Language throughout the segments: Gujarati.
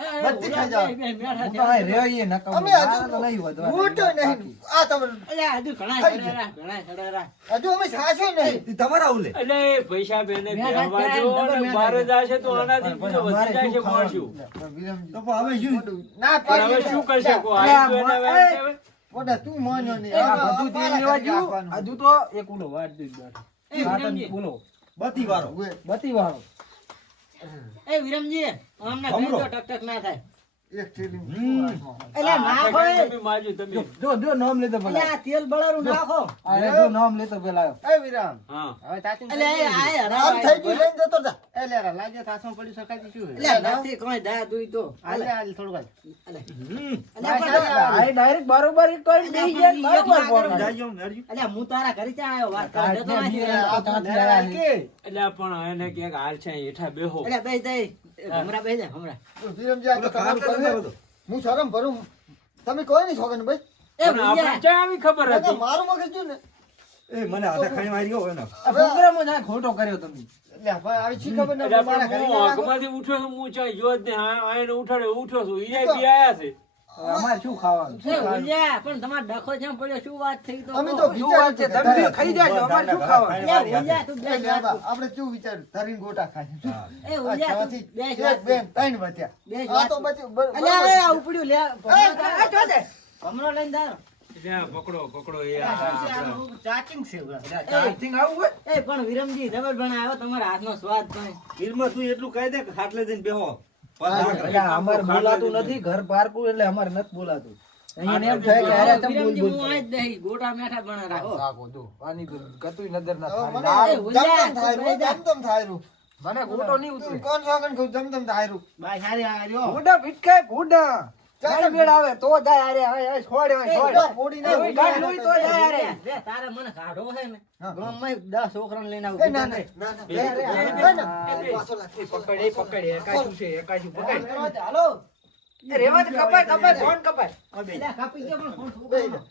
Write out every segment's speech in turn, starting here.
બધી ખાઈ હું તો રહ્યો ઈ નકમ. અમે હજુ તો નહીં વધવા મોટો નહીં. આ તમે અલ્યા, હજુ હજુ અમે નહીં. તમારા પૈસા બેને કહેવા જો તો આનાથી બીજો વધી મળશું તો હવે શું? ના હવે શું કરશે કો આ તો માન્યો નહીં. આ બધું તેલ લેવા હજુ તો એક ઉલો વાટ દઈ બેઠો. બતી વાળો. બતી વાળો. એ, વિરમજી, આમને ટક ટક ના થાય. એક થેલી હમ. નાખો તમે માજો તમે. જો જો નામ લેતો પેલા. આ તેલ બળારું નાખો. અરે જો નામ લેતો પેલા. એ વિરામ. હા. હવે ચાચીને અલ્યા, આ ગયું. થઈ ગયું. લઈને જતો જા. એ લેરા, લાગે તો હાથમાં પડ્યું શું છે? નથી કોઈ દા દુઈ તો. હાલે હાલે. થોડું હાલ. અલ્યા, પણ આ ડાયરેક્ટ બારોબાર એક જાજો, હું તારા ઘરે ચા આવ્યો? વાત. એટલે પણ એને ક્યાંક હાલ છે હેઠા બેહો. અલ્યા, બેસ દે. એ, હમણાં બેસ દે, હમણાં. આ તો તમારું કાંટો હું. શરમ ભરું. તમે કોઈ નહીં છોકરા ભાઈ. એ, આપણે ક્યાં આવી ખબર હતી? મારું મગજ જો ને. એ મને હાથે ખાઈ મારી ગયો એનો આ જ ખોટો કર્યો તમે. આવી શી ખબર ને મારા ઘરે હું ઉઠ્યો હું ચાઈ જો જ ને ઉઠાડ્યો ઉઠ્યો છું. ઈ બી આયા છે. અમારે શું ખાવાનું ભૂલ્યા, પણ તમારો ડખો જ્યાં પડ્યો શું વાત થઈ તો અમે તો શું છે તમે ખાઈ જાય અમારે શું ખાવાનું અલ્યા, તું એ બેસ લે બા, વાત. આપણે શું વિચાર ધરીને ગોટા ખાય એ, આ તું છથી બેસ એક, ત્રણ બચ્યા. બેસ આ તો બચ્યું, અલ્યા, આ ઉપડ્યું, લે. ભમરો તારો. ભમરો લઈને જાઓ. પકડો પકડો એ અલ્યા, છે આપણા. આનું? ચાચિંગ છે ઊભા. ચાર્જિંગ આવું હોય એ, પણ વિરમજી જબર બનાવ્યો તમારા હાથનો સ્વાદ પણ તું એટલું કહી દે કે ખાટલે જઈને બેહો અમારે બોલાતું નથી ઘર પારકું એટલે અમારે નથી બોલાતું. અહીંયા એમ થાય કે અરે તમે બોલ બોલ હું આ જ દહીં, ગોટા મેઠા બના રાખો રાખો જો આની તો નજર ના થાય. મને થાય થાય ગોટો નહીં ઉતરે. કોણ છોકરાને કહું જમદમ થાય? બાય સારી આ રહ્યો. ભૂંડા ભીટકાય આવે તો જાય અરે હવે હવે છોડ હવે છોડ જો, ફોડીને એ, ઉડી ગાંઠ જાય લોહી તો જાય અરે તારે મને કાઢવો છે ને હા. ગામમાં દસ છોકરાને લઈને આવું ના, ના, ના, ના, બે, બે, બે, બે, ના. પાછો લાગ. પકડ એ પકડ એકાશું છે એકાશું પકડ હાલો રેવા દે કપાય કપાય ફોન કપાય અલ્યા, કાપી ગયો પણ ફોન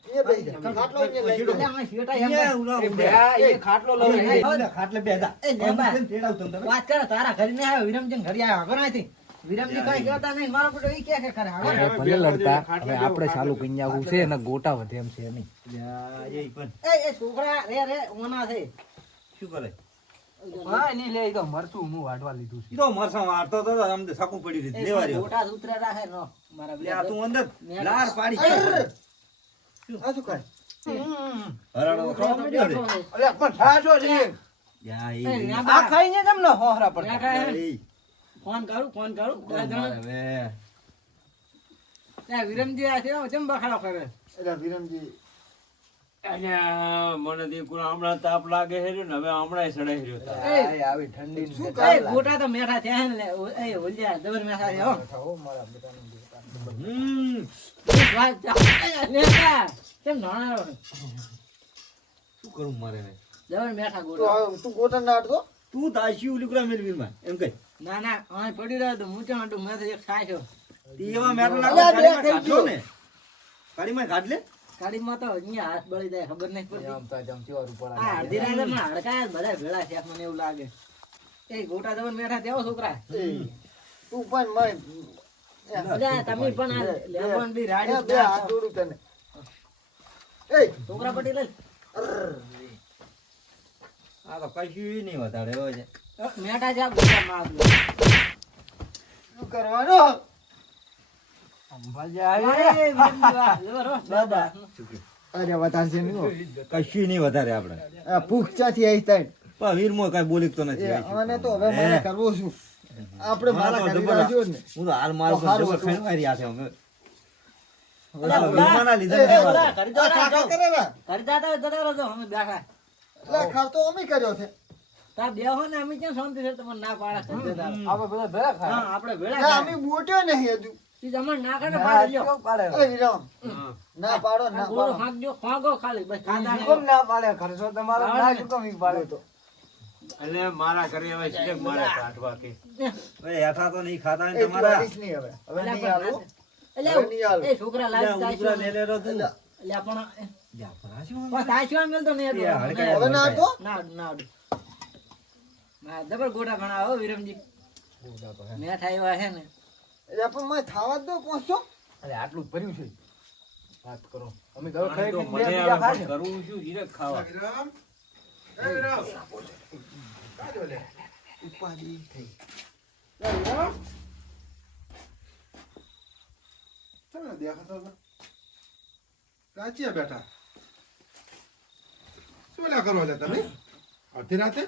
એ બે ખાટલો અહીંયા લઈ લો. અલ્યા, આમાં એમ અહીંયા થાય. ઉલા એ ઉભે. બે એ ખાટલો લઉં એ, એ. એ, ખાટલે બેસા. એ, લે બા. આમ તેડાવ તમ તમે. વાત કરે તારા ઘરે ને આવ્યો વિરમજન ઘરે આવ્યો અહીંથી. વિરમજી કઈ કહેતા નહીં મારો બેટો ઈ કે કે કરે. હવે ભલે લડતા હવે આપણે ચાલુ કઈ આવું છે ને ગોટા વધે એમ છે નહીં યા, એ પણ. એ એ છોકરા રે રે ઓના છે. શું કરે? હા નહીં લે તો મરચું હું વાટવા લીધું છે. ઈ તો મરસાં વાળતો તો તો સાકું પડી એ રહ્યું. લેવા રહ્યો. ગોટા ઉતરે રાખે નો. મારા આ તું અંદર. લાર પાડી. આ શું કરે? હરાડો ખાવા માંડ્યો રે. અરે પણ છાશો છે. યા, એ, એ, એ. ન્યા આ ખાઈને કેમ ન હોહરા પડતા. ફોન કરું ફોન કરું. દસ. ત્યાં વિરમજી આ છે કેમ બખાડો કરે? એટલે વિરમજી. મને દીકરો હમણાં તાપ લાગે હેર્યો ને હવે હમણાં સડાઈ રહ્યો આવી ઠંડી શું ગોટા તો મેઠા થયા હે ને એ ઓલિયા જબર મેઠા છે હો. મારા. કેમ નાણાં શું કરું મારે હવે? મેઠા ગોટા. તું ગોટા ના તું તાશી ઉલી કરા મેલવીમાં. એમ કહે. ના ના અહીં પડી રહ્યો તો હું ચાં મેં એક ખાય એવા મેટલ અલ્યા, નાખો, બે કાઢીમાં થઈ કાઢલો ગયું. ને. કાઢીમાં કાઢ લે. ગાડીમાં તો અહીંયા હાથ બળી જાય ખબર નહીં પડતી આમ તો આમ ચેવારું પડે. આ અડધી રાતે માં હડકાયા બધા ભેળા છે મને એવું લાગે એ ગોટા જબર મેઠા તેવો છોકરા તું પણ મય. તમે પણ આ લેમન બી રાડી બે હાથ જોડું તને. એ, છોકરા પટી લે આ તો કશું નહીં વધારે હોય છે. મેઠા છે ગોટા માં શું કરવાનું? અરે વધારે છે. કશું નહીં વધારે આપણે. ભૂખ ચાથી આવી તાણ. પણ વીરમો કઈ બોલી તો નથી એ, તો હવે મને કરવું શું આપણે મારા ઘરે ને. હું તો હાલ મારું હારું. ખાઈને મારી અમે. અલ્યા, ઓલા ઓલા. વીરમાના લીધે આ જતા કાકા કરે ઘરે જતા રહો અમે બેઠા. એટલે ખર્ચો અમે કર્યો છે. તાર બેહો ને અમે ક્યાં શાંતિ છે? તમને ના પાડે. ઘરે આપણે બધા ભેગા ખાય હા આપણે ભેળા ખાય. અમે બોટ્યો નહીં હજુ. ઈ તમારે ના કરે પાડી લ્યો. પાડે? એ વિરામ ના પાડો ના પાડો. હાંકજો, ખોંગો ખાલી બસ. ખાધા ઈ ના પાડે? ખર્ચો તમારો ના કામ પાડે તો. એટલે મારા ઘરે હવે છે મારે કાઢવા કે? હવે હેઠા તો નહીં ખાતા ને તમારા? નહીં હવે. હવે નહીં પણ એટલે નહીં આવું. એ છોકરા લાવી લ્યા, ઉતરા લે લે તું. એટલે પણ લ્યા, ભલા શું? પણ તાશ્યો મેલતો નહીં હતો. યા, હડકાયા. હવે ના તો ના ના ના ડબલ ગોટા ઘણા હો વિરમજી. મેઠા એવા હે ને. એટલે પણ મેં થાવા દો પહોંચો અરે આટલું જ ભર્યું છે. વાત કરો. અમે ગયો ખાઈ તો ખાઈ કરું બીજા આવે ખાવા. વિરમ એ વિરમ કાજો લે. ઉપાડી થઈ. તમે દેખાતો તો કાચિયા બેઠા. શું લ્યા કરો લે તમે? અડધી રાતે?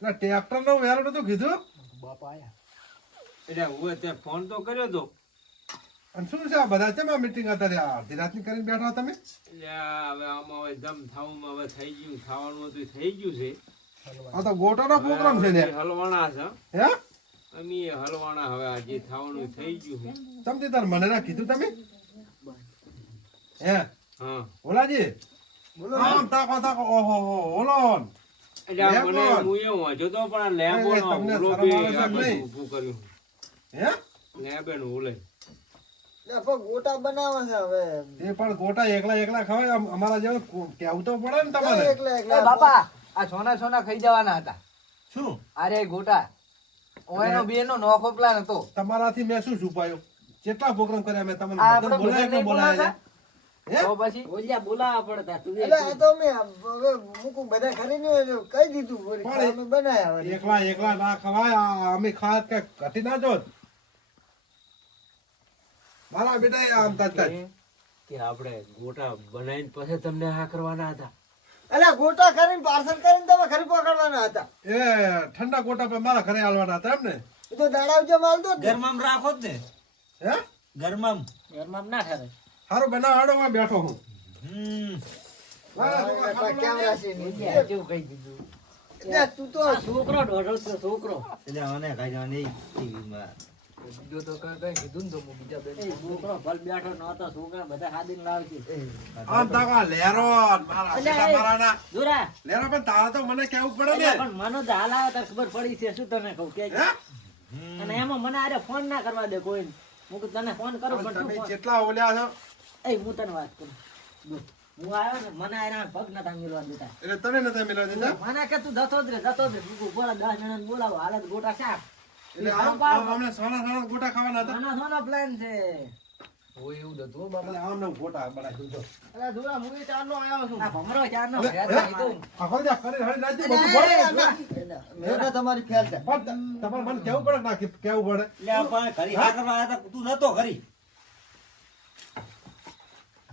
ના ટ્રેક્ટર નો વેરો નતું કીધું? બાપા આયા એટલે હું તે ફોન તો કર્યો તો. અને શું છે આ બધા? છે આ મીટિંગ હતા રે? અડધી રાતની કરીને બેઠા તમે? હવે આમાં હવે દમ થાવામાં હવે થઈ ગયું. ખાવાનું હતું થઈ ગયું છે. આ તો ગોટાનો પ્રોગ્રામ છે ને. હલવાણા છે. હે? અમે હલવાણા હવે આજે થવાનું થઈ ગયું છે. તમથી તાર મને ના કીધું તમે? હે? હા. ઓલાજી? આમ તાકો તાકો ઓહો હો ઓલો. એટલે મને હું એવું વાંચ્યો તો પણ આ લેબોનો એ તમને ઉલો શરમ બી આવે છે આ કે બધું નહીં? ઊભું કર્યું. હે? લેબેન ઉલે ને ગોટા બનાવે છે હવે. એ પણ ગોટા એકલા એકલા ખવાય? અમારા જેવું કેવું તો પડે ને તમારે એકલા એકલા? બાપા આ સોના સોના ખાઈ જવાના હતા. શું? અરે ગોટા. ઓયનો બે નો નોખો પ્લાન હતો. તમારાથી મેં શું છુપાયું? કેટલા પ્રોગ્રામ કર્યા મેં તમને? બોલાય કે બોલાયા તો પછી બોલ્યા બોલાવા પડતા તું એટલે તો મેં હવે મૂકું બધા ખરી નહીં કહી દીધું વળી અમે બનાયા એકલા એકલા ના ખવાય અમે ખાત કે ઘટી ના જોત. મારા બેટા આમ તાજ તાજ. કે આપણે ગોટા બનાવીને પછી તમને આ કરવાના હતા. અલ્યા ગોટા કરીને પાર્સલ કરીને તમે ખરી પકડવાના હતા. એ ઠંડા ગોટા પર મારા ઘરે આલવાના હતા એમ ને તો દાડાવજો માલ તો ઘરમાં રાખો જ ને. હે? ગરમામ. ઘરમાં ના ઠરે બના બનાવાડો માં બેઠો હું. છોકરા છોકરો. એટલે મને કાંઈ જવાની માં. કઈ કઈ મને મને ખબર પડી છે શું તને કહું કે અને એમાં મને આરે ફોન ના કરવા દે કોઈ હું તને ફોન કરું? જેટલા ઓલ્યા છો એ હું તને વાત કરું. હું આવ્યો ને મને આરા પગ નતા મિલવા દેતા. એટલે તમે નતા મિલવા મને કે તું જતો જ રે જતો જ રે. તું બોલા દસ જણાને બોલાવો. હાલત ગોટા શાક એટલે આમ આમ અમને સોના સોના ગોટા ખાવાના હતા? નાના સોનો પ્લાન છે. હોય એવું હો બાપા. આમ ને ગોટા બનાવી દીધો. અરે દુરા હું એ ચારનો આવ્યો છું. આ ભમરો? કીધું. આખો હળી બધું. મેં તમારી ફેલ છે. પણ તમારે મને કેવું પડે ના કેવું પડે? પણ ઘરી આવ્યા તું નતો ઘરી.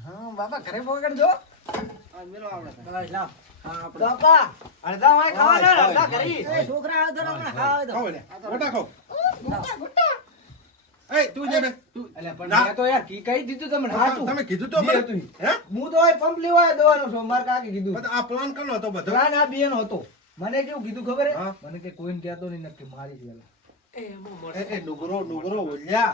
હા બાપા ઘરે પકડજો આ મેલો આવડે છે. બસ લાવ. હા, આપણે. બાપા અડધા વાય ખાવાના ને અડધા ઘરી એ છોકરા આવે તો હમણાં ખાવા દો. ખાઓ લે ગોટા ખાઓ એ તું જે ને તું એટલે પણ ના. મેં તો યાર કી કહી દીધું તમને હાચું. તમે કીધું તો મને હતું. હે હું તો આ પંપ લેવા દવાનો છું મારે કાકે કીધું આ પ્લાન કરનો હતો બધો પ્લાન આ બેનો હતો મને કેવું કીધું ખબર. મને કે કોઈને કહેતો નહીં નક્કી મારી દેલા એ નુગરો નુગરો ઓલ્યા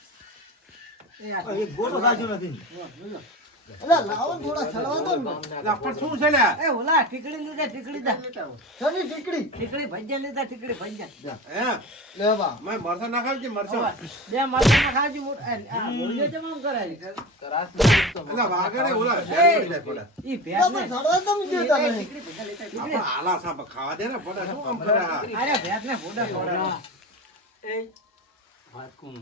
એક. લા, લા, લે. લે, ગોટો સાચો નથી. અલ્યા લાવો થોડા સડવા દો ને. અલ્યા પણ શું છે લ્યા? એ ઓલા ટીકડી લીધા ટીકડી દા શેની ટીકડી? ટીકડી ભજીયા લીધા ટીકડી ભજીયા. હે? લે બા. મેં મરસા ના ખાવ મરસા બે આ કરાસ ઓલા ને દેતા નહીં. ટીકડી આલા દે ને પડે શું આમ કરે? અરે ભેંસ ને ફોડા ફોડા એ વાત કહું.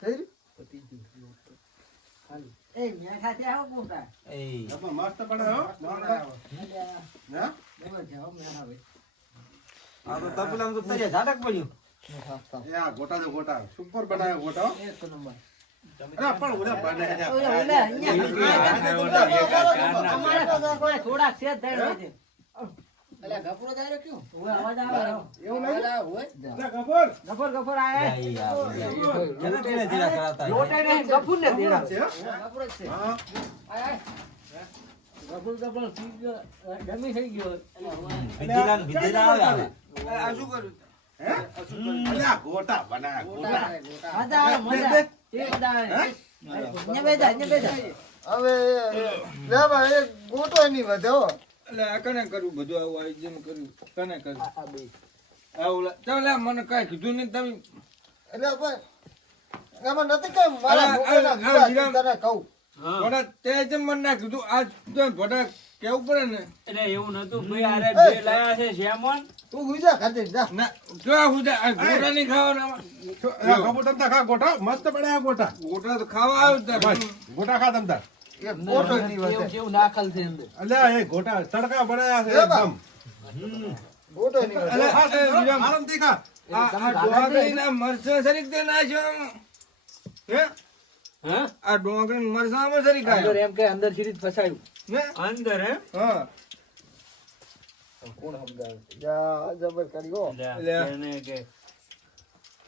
થઈ એ મેઠા છે આવો મોટા એ જબર મસ્ત પડે હો? બરાબર છે હો મેઠા ભાઈ આ તો તપેલામાં તો તૈયાર ઝાટક પડ્યું એ આ ગોટા જો ગોટા સુપર બનાવ્યો ગોટા એક નંબર અરે પણ ઓલા બને છે. ગોટા બનાવ્યા ગોટા હવે ગોટો નહીં વધે હો. એટલે આ કને કરવું બધું આવું આયોજન કર્યું? કને કર્યું? આ ઓલા ચાલ લે મને કાંઈ કીધું નહીં તમે એટલે પણ એમાં નથી કઈ મારા અરે, મોકલના અરે, વિવાહ વિરામ. તને કહું. ભોળા તે જ મને ના કીધું આ તો ભોળા કેવું પડે ને? એટલે એવું નતું ભાઈ આરે બે લાયા છે તું હુઈ ખાતે જા. ના જો આ ગોટા નહીં ખાવાના ગોટા મસ્ત બનાવ્યા ગોટા. ગોટા તો ખાવા આવ્યો જ ગોટા ખા તમતા અંદર આ ડોંગળી એમ. કે સીધી ફસાયું. અંદર હે. હા કોણ સમજાવે યા જબર કર્યો એને કે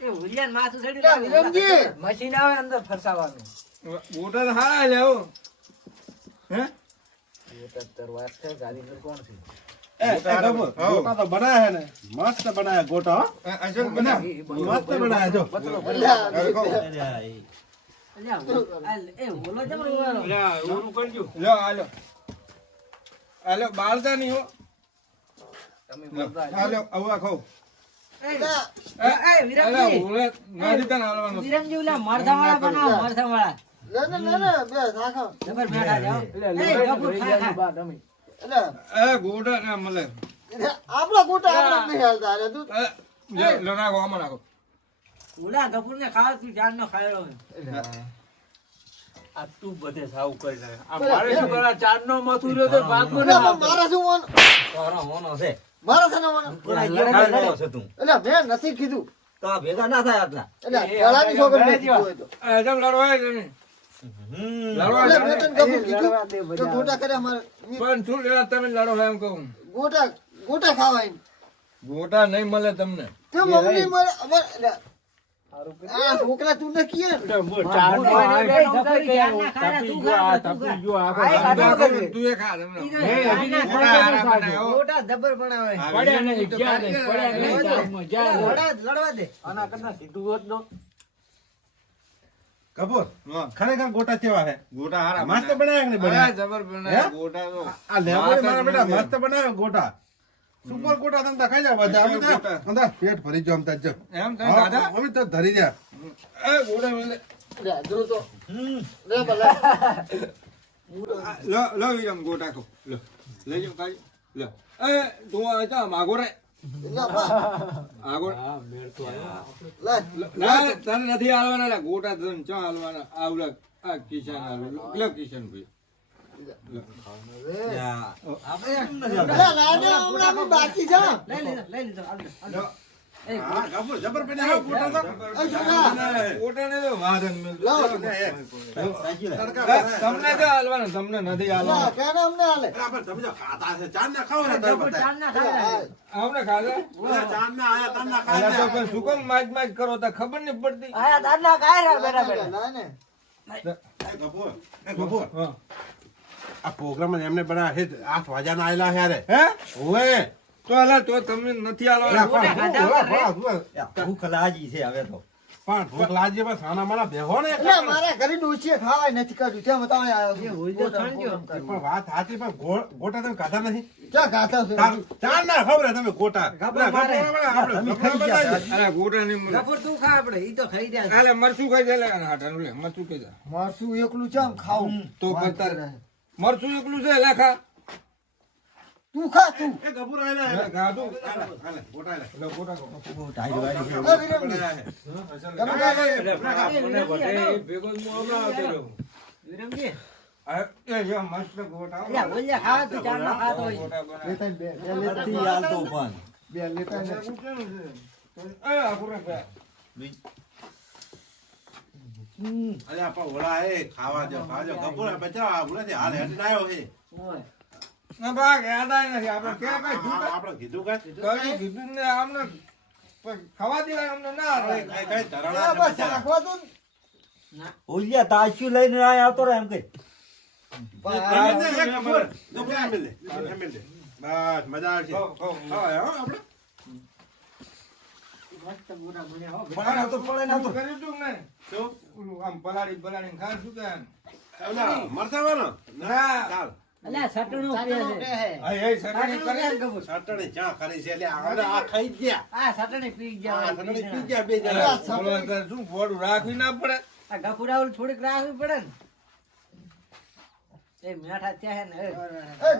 એ હુલિયાન માથું ચડી લે, મશીન આવે અંદર ફસાવાનું બોટલ હા હારા લેવો હે? ગોટા તરવાર છે ગાડી પર કોણ છે એ, એ ગફુર, ગોટા તો બનાવ્યા છે ને મસ્ત બનાવ્યા ગોટા મસ્ત બનાવ્યા જો હાલો. બાળતા નહીં હો. હાલો આવું ખાઓ. એ, લે, એ, એ, વિરમજી. અલા, ઓલે ના દીધા ને હાલવાનું. વિરમજી ઓલા મરધાવાળા બનાવો મરધાવાળા. લે ગોટા નહીં હાલતા અરે તું નાખો આમાં નાખો ઓલા ખાવ તું. આ તું બધે સાવ કરી નાખે આ મારે શું નો મથું રહ્યો તો મારા શું તારો છે મારા છે છે તું એટલે મેં નથી કીધું તો ભેગા ના થાય આટલા એટલે હોય તો. લડવાય છે કીધું. ગોટા કરે અમારે પણ શું લેવા તમે લડો એમ કહું. ગોટા ગોટા ખાવા એમ. ગોટા નહીં મળે તમને. છોકરા તું ને કીએ કપૂર હા. ખરેખર ગોટા કેવા છે ગોટા હારા મસ્ત બનાવે. બનાવ્યા કે નહીં અરે, બનાવ્યા? જબર બનાવે. હે? ગોટા તો આ જ મારા બેટા. મસ્ત બનાવ્યા ગોટા સુપર ગોટા તમતા ખાઈ જાવ બધા અમે ગોટા. તો- અંદર પેટ ભરી જો અમતા જો એમ તમે દાદા હવે તો ધરી જા એ ગોડા મેલે તો. હમ લે ભલે. લો લો વિરમ ગોટા કો લો લઈ ખાજો. લો એ તો આ જા માગો રે નથી હાલવાના ગોટા તને ચા હાલવાના આવડા આ કિશન હાલ લો કિશન ભાઈ. આપણે બાકી છે તો. તો તમને ક્યાં હાલવાના તમને નથી હાલવાના. તો શું કામ માજ માજ કરો તો ખબર નહીં પડતી. આ પ્રોગ્રામ એમને બધા આઠ વાગ્યાના આયેલા હે? ઓએ તો તો તમને નથી આલવા ભૂખ લાજી છે હવે તો. પણ ભૂખ લાજી પણ સાના મારા બેહો ને. એટલે મારા ઘરે ડોસીએ ખાવાય નથી કર્યું. એ તો પણ વાત સાચી પણ ગોટા તમે ખાતા નથી? ક્યાં ખાતા છો? ચાર ના ખબર તમે ગોટા. આપણે ગોટા નહીં મળે તું ખા આપણે? ઈ તો ખાઈ જાય. અરે મરચું ખાઈ જાય હાટાનું લે મરચું ખાઈ જાય મારસું એકલું છે ખાવું તો કરતા મરસું મરચું એકલું છે લે ખા. તું ખા તું એ ગભુર આયેલા લે, છે. ખાધું હાલે, હાલે, ગોટા. લે, ગોટા ખાઓ. ટાઈટ વાળી છે. ગમે ગમે ખા. બધે ભેગો હું હમણાં આવતો. વિરમજી આ, એ જો મસ્ત ગોટા હો. અલ્યા ઓલ્યા ખાવા તું ચારના ખાતો હોય ગોટા બનાવે. લેતા બે બે લેતા નથી હાલતો પણ બે લેતા ને. કેવું છે? એ આપણે ભાઈ. અરે આપા ઓલા એ ખાવા દો ખાજો કપૂર બચાવ આ નથી હાલ હેઠ આવ્યો છે ઓય. ના ભાગ યાદ નથી. આપણે કઈ આપણે કીધું કઈ કઈ. કીધું ને આમને પણ ખાવા દેવાય અમને ના કઈ કઈ ધરાણા બસ રાખવા દો ને. ઓલિયા તાશ્યું લઈને આવતો રહે એમ કઈ. બસ. મજા આવશે. આપણે. પડે ના અલ્યા સટણું પીએ છે. હે. હા, સટણી કરે. પીએ છે કબૂતર. ચટણી ચા કરી છે એટલે આપણે આ ખાઈ ગયા આ સટણી પી ગયા આ હોય, પી પી ગયા. ગયા બે જણા બોલો શું ફોડું રાખવી ના પડે આ ગફુરાઉલ થોડીક રાખવી પડે ને એ મેઠા ત્યાં હે ને એ. એ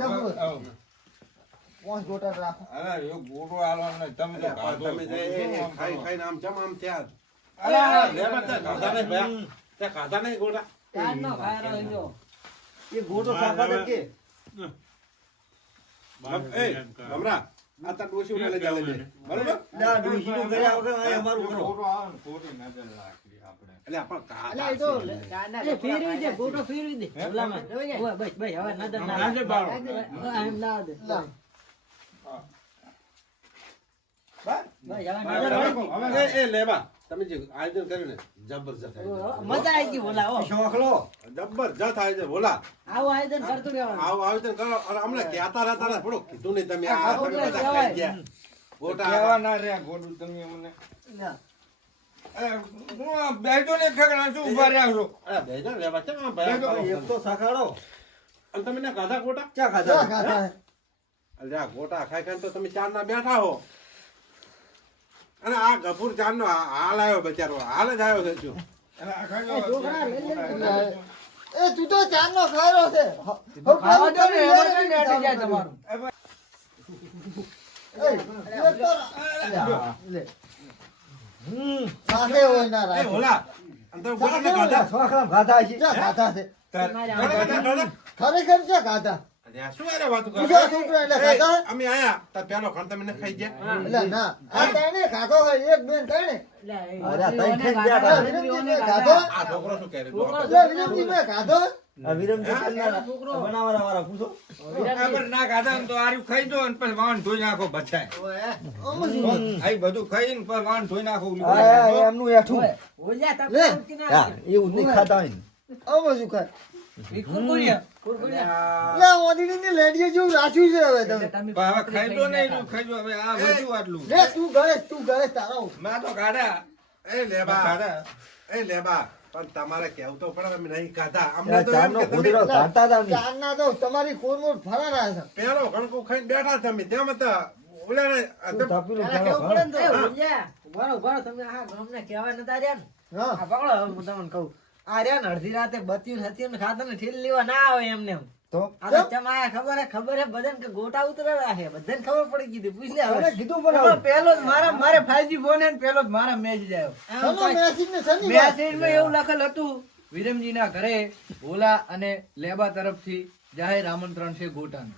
પાંચ ગોટા રાખો અરે એ ગોળો આલવાનો નહીં. તમે તો ખાઈ આમ ચમ આમ થયા અલા, લેવા તે ખાધા નહીં ભયા તે ખાધા નહીં કાનનો ખાયરો ઈજો. એ ગોટો સાફા કે? એ ગમરા આ તાર ડોશી ઉડે લઈ જા બરોબર? ના ડોશીનું કર્યા વગર અમારું કરો ગોળો આવે ને ખોટી નજર રાખવી આપણે. એટલે આપણે કા- અલ્યા તો કાના ફેરવી દે ગોટો ફેરવી દે. ઓલામાં. બસ બસ હવે નજર ના લાગે. ઓય, એમ ના દે. બસ. બસ હવે નજર હવે એ એ લેવા. તમે જે આયોજન કર્યું ને જબરજસ્ત મજા આવી ગઈ બોલા. શોખલો જબરજસ્ત આયોજન બોલા આવું આયોજન કરતું રહેવાનું. આવું આયોજન કરો અને અમને કહેતા રહેતા ને થોડું કીધું નહીં તમે આ તમે બધા. ખાઈ ગયા. ગોટા કહેવા ના રહ્યા ગોડું તમે અમને. અરે, હું આ બેઠો ને ઠેકાણા શું ઊભા રહ્યા છો? અરે બેજો ને લેવા ચમ ભાઈ ભયા એક તો સખાડો અને તમે ને ખાધા ગોટા? ક્યાં ખાધા? ખાતા હે. અરે ગોટા ખાઈ ખાઈ તો તમે ચાર ના બેઠા હો. અને આ ગફુર ચાર નો હાલ આવ્યો બચારો. હાલ જ આવ્યો છે જો એ છોકરા લઈ લે. ને. એ તું તો ચાંદનો ખાયરો છે. હ- હવે ખાવા દો ને, શોખલા છે ખાતા છે ગોટા ખાધા શું અરે વાતું કરો? બીજા છોકરા એટલે એ, ખાતા અમે આયા. તાર પેલો ખણ તમે ખાઈ ગયા? એટલે ના. આ ત્રણે ખાતો હોય એક બેન ત્રણે અરે, તઈ ખાઈ ગયા ખાધા, હતા. વિરમજીને વિરમજીને ખાધા. ખાધો? આ છોકરો શું કહે વિરમજી મેં ખાધો? ખાધા એવું નહીં ખાતા તમારે કેવું તો પડે અમે નહીં ખાધા. અમને તો ચારનો તમારી કોરમોર ફરા છે પેલો ગણકો ખાઈને બેઠા તમે તેમ હતા ઘણો. ને તમે આ ગામને કહેવા નતા રહ્યા ને? હા. પકડો, હવે હું તમને કહું. આ રહ્યા ને અડધી રાતે બત્યું ને ખાતર ને ઠીલ લેવા ના આવે એમને એમ. તો આ તો ખબર હે ખબર હે બધાને કે ગોટા ઉતરેલા હે બધાને ખબર પડી ગઈ પૂછ લે હવે. હવે કીધું પણ હવે જ મારા મારે 5G ફોન હે ને જ મારા મેસેજ આવ્યો. ને એવું લખેલ હતું વિરમજીના ઘરે ઓલા અને લેબા તરફથી જાહેર આમંત્રણ છે ગોટાન.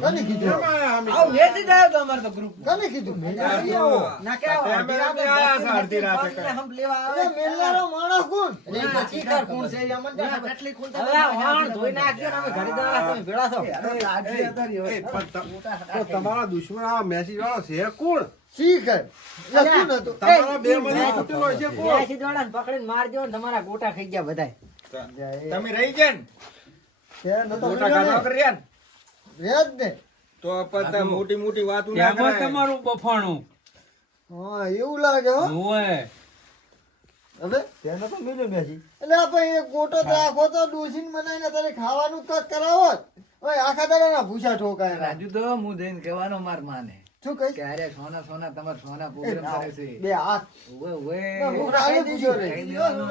કોને કીધું? આવ આવો મેસેજ તો અમાર તો ગ્રુપ કોને કીધું? ના કે આવો. અડધી રાતે આયા છે અડધી રાતે ને હમ લેવા આવે મેલનારો માણસ કોણ? એ પછી કર કોણ છે? આમંત્રણ કેટલી કોણ વાણ ધોઈ નાખજો ને અમે ઘરે જવા તમે ભેળા છો. એ, પણ તો તમારા દુશ્મન આ મેસેજ વાળો છે? કોણ. તમારા ગોટા ખાઈ ગયા બધા તમે રહી ગયા મોટા તો મોટી વાતો તમારું બફાણું. હા એવું લાગે હોય હવે? મળ્યો મેસેજ. એટલે આપણે એક ગોટો તો રાખો તો ડોસીને બનાવીને તારે ખાવાનું કક કરાવો. ઓય આખા દાડાના ભૂસા ઠોકાય રાજુ તો હું જઈને કહેવાનો માર માને. શું કહીશ? કે સોના સોના તમારે સોના પ્રોગ્રામ કરે છે. બે હાથ. ઓવે, ઓવે. ના, હું કાલે પૂછ્યો રે. ખાઈ દેવાનું.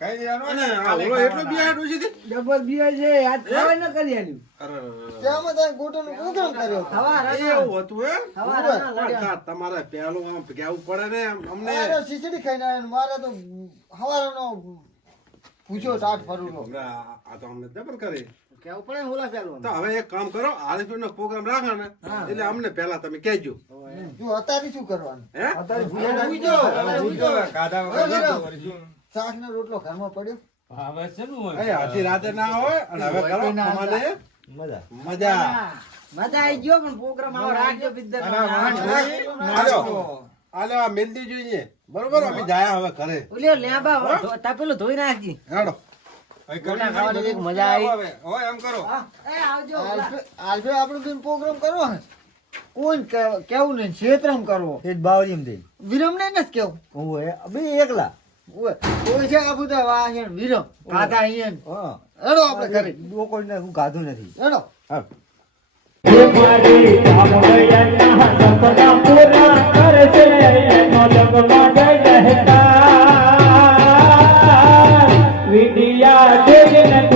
કઈ દેવાનું અને ઓલો એટલો બિહાડું છે ડબલ બિયર છે આજ ખાવાય ન કરી આલ્યું. અરે, અરે, અરે. ત્યાંમાં તારે પ્રોગ્રામ કર્યો હવા એવું હતું એમ? હવા ઊભા. તમારે પેલું આમ કહેવું પડે ને અમને. મારે ખીચડી ખાઈને આવ્યો ને મારે તો હવારનો પૂછ્યો સાઠ ફરું આ આ તો અમને જબર કરે. કેવું પડે ને ઓલા તો હવે એક કામ કરો આલિફનો પ્રોગ્રામ રાખો ને એટલે અમને પહેલા તમે કહેજો. જો અત્યારે શું કરવાનું? હે? અત્યારે ઉઈજો, અત્યારે ઉઈજો. કાઢા વગર નહીં તો વળી શું? શાક ને રોટલો ઘરમાં પડ્યો? હવે શેનું હોય. એ આધી રાતે ના હોય અને હવે કરો તમારે મજા. મજા. મજા આવી ગયો પણ પ્રોગ્રામ આવો રાખજો બિદ્દર. આલે આ મેલદી જોઈએ. બરોબર અમે જાયા હવે ઘરે. ઓલ્યો લેબા તપેલું ધોઈ નાખજી. હેડો. મજા આવી. હોય નથી કેવું? ઓય છે આ બધા હું. કાધું નથી. ગઈ રહેતા yeah, yeah, it.